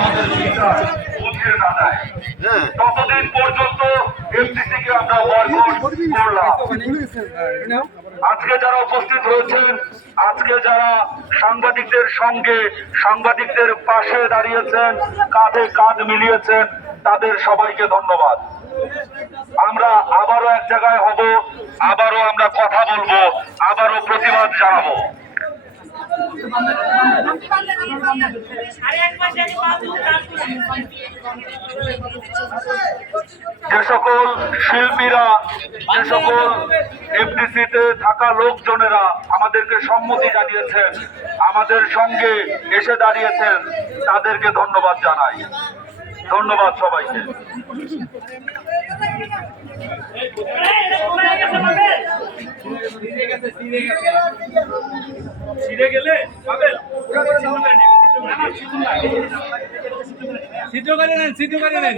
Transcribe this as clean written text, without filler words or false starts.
আমাদের বিচার বুঝিয়ে না দেয়, ততদিন পর্যন্ত এফডিসিকে আমরা বয়কট করলাম। আজকে যারা উপস্থিত হয়েছেন, আজকে যারা সাংবাদিকদের সঙ্গে সাংবাদিকদের পাশে দাঁড়িয়েছেন, কাঁধে কাঁধ মিলিয়েছেন, তাদের সবাইকে ধন্যবাদ। আমরা আবারও এক জায়গায় হব, আবারও আমরা কথা বলবো, আবারও প্রতিবাদ জানাবো। যে সকল শিল্পীরা, যে সকল এফডিসিতে থাকা লোকজনেরা আমাদেরকে সম্মতি জানিয়েছেন, আমাদের সঙ্গে এসে দাঁড়িয়েছেন, তাদেরকে ধন্যবাদ জানাই। ধন্যবাদ সবাইকে। সিদ্ধ করে নেন, সিদ্ধ করে নেন।